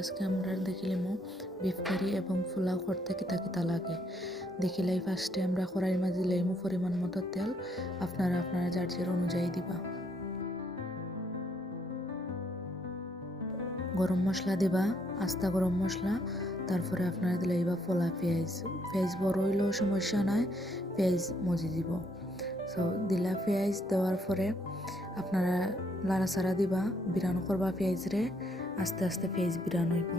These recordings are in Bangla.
আজকে আমরা দেখিলাম বিফ কারি এবং পোলাও করতে কিতা লাগে। দেখিলাই ফার্স্টে আমরা কড়াইয়ের মাঝে দিলাম পরিমাণ মতো তেল। আপনারা যার যার অনুযায়ী দিবা। গরম মশলা দিবা, আস্তা গরম মশলা। তারপরে আপনারা দিলাইবা পোলা পেঁয়াজ বড় হইলেও সমস্যা নাই, পেঁয়াজ মজি দিব। সো দিলা পেঁয়াজ দেওয়ার পরে আপনারা লাড়াচাড়া দিবা, বিরানো করবা পেঁয়াজ রে। আস্তে আস্তে পেঁয়াজ বিরান হইব।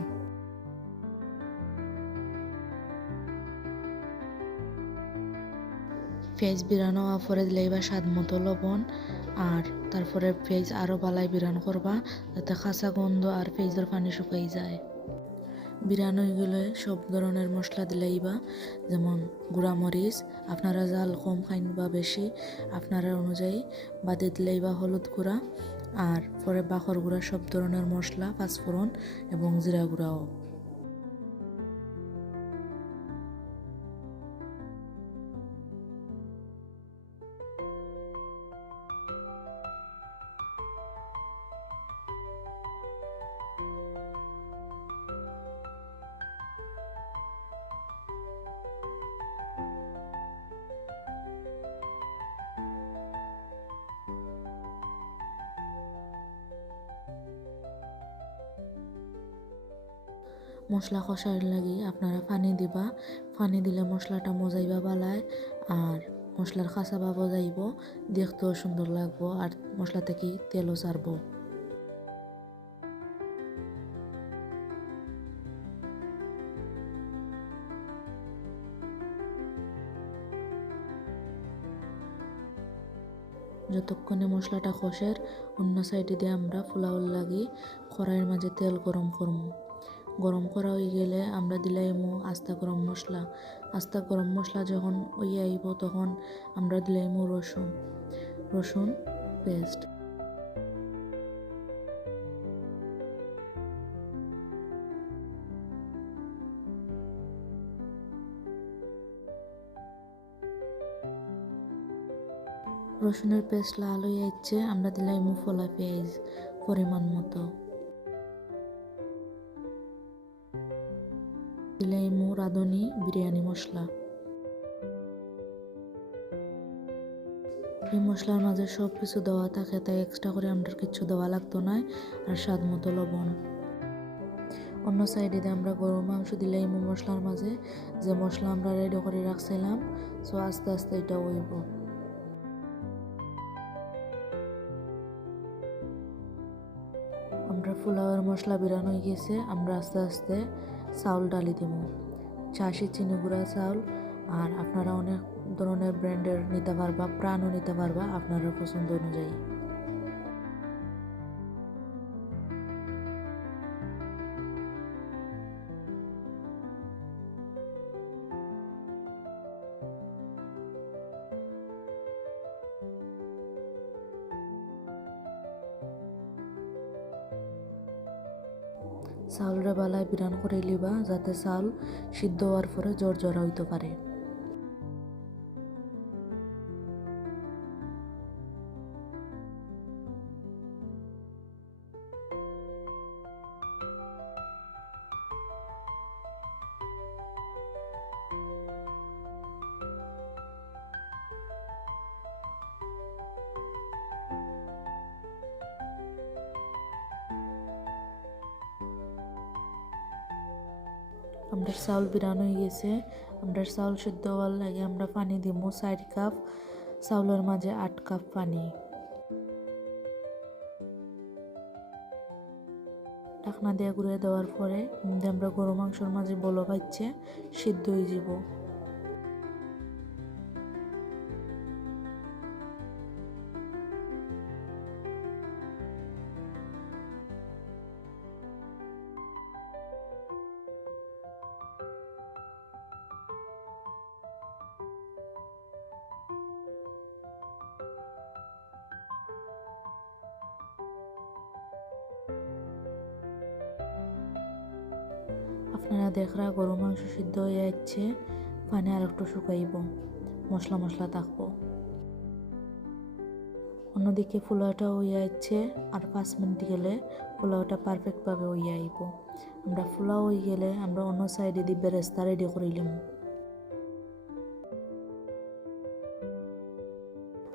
পেঁয়াজ বিরানো হওয়ার পরে দিলাইবা স্বাদ মতো লবণ। আর তারপরে পেঁয়াজ আরও বালাই বিরান করবা, যাতে কাঁচা গন্ধ আর পেঁয়াজের পানি শুকাই যায়। বিরান হয়ে গেলে সব ধরনের মশলা দিলাইবা, যেমন গুঁড়ামরিচ, আপনারা জাল কম খাইন বা বেশি আপনারা অনুযায়ী বাদে দিলাইবা হলুদ গুঁড়া। আর পরে বাখর গুঁড়া, সব ধরনের মশলা, পাঁচফোড়ন এবং জিরা গুঁড়াও। মশলা কষার লাগি আপনারা পানি দিবা। পানি দিলে মশলাটা মজাইবা বালায়, আর মশলার খাসা ভাবও যাইব, দেখতেও সুন্দর লাগবো, আর মশলা থেকে তেলও ছাড়বো। যতক্ষণে মশলাটা কষের, অন্য সাইডে দিয়ে আমরা পোলাওর লাগি কড়াইয়ের মাঝে তেল গরম করবো। গরম করা হয়ে গেলে আমরা দিলাইমু আস্তা গরম মশলা। আস্তা গরম মশলা যখন আইব তখন আমরা দিলাইমু রসুন পেস্ট। রসুনের পেস্ট লাল হয়ে যাচ্ছে, আমরা দিলাইমু ফোলা পেঁয়াজ পরিমাণ মতো। দিলাইমু রাঁধুনি বিরিয়ানি মশলা। এই মশলার মাঝে সব কিছু দেওয়া থাকে, তাই এক্সট্রা করে আমরা কিছু দেওয়া লাগতো না। আর স্বাদ মতো লবণ। অন্য সাইডে দিয়ে আমরা গরুর মাংস দিলাইমু মশলার মাঝে, যে মশলা আমরা রেডি করে রাখছিলাম। সো আস্তে আস্তে এটা হইব। আমরা পোলাওয়ের মশলা বিরান হয়ে গেছে, আমরা আস্তে আস্তে চাউল ডালি দিব। চাষি চিনি গুঁড়া চাউল। আর আপনারা অনেক ধরনের ব্র্যান্ডের নিতে পারবা, প্রাণও নিতে পারবা আপনারা পছন্দ অনুযায়ী। চাউলটা বালায় বিরান করে লিবা, যাতে চাউল সিদ্ধ হওয়ার পরে জর্জরা হইতে পারে। আমরা চাউল বিরান হয়ে গেছে, আমরা চাউল সিদ্ধ হওয়ার লাগে আমরা পানি দিব 4 কাপ। চাউলের মাঝে 8 কাপ পানি। ঢাকনা দিয়ে ঘুরে দেওয়ার পরে আমরা গরু মাংসের মাঝে বলো পাইছে, সিদ্ধ হয়ে যাব। আপনারা দেখরা গরু মাংস সিদ্ধ হয়ে যাচ্ছে, পানি আর একটু শুকাইব, মশলা থাকবো। অন্য অন্যদিকে পোলাওটা হইয়া যাচ্ছে আর 5 মিনিট গেলে পোলাওটা পারফেক্টভাবে হইয়া আইব। আমরা পোলাও হয়ে গেলে আমরা অন্য সাইডে দিয়ে বেরেস্তা রেডি করিলাম।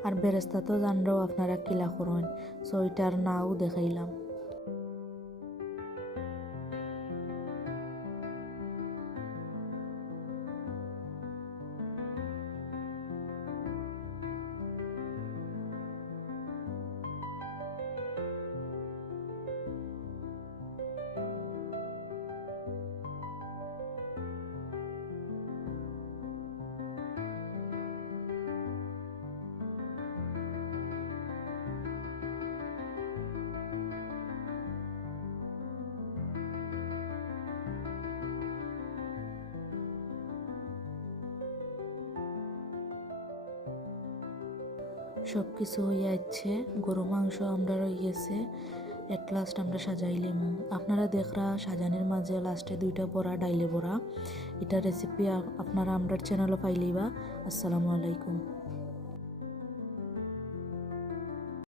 আর বেরেস্তা তো জানরাও আপনারা কিলা করেন, সো এটার নাও দেখাইলাম। সব কিছু হইয়া যাচ্ছে, গরু মাংস আমরা রয়ে গেছে। এট লাস্ট আমরা সাজাইলাম। আপনারা দেখরা সাজানের মাঝে লাস্টে 2টা বড়া ডাইলে বড়া। এটা রেসিপি আপনারা আমরার চ্যানেলও পাইলেইবা। আসসালামু আলাইকুম।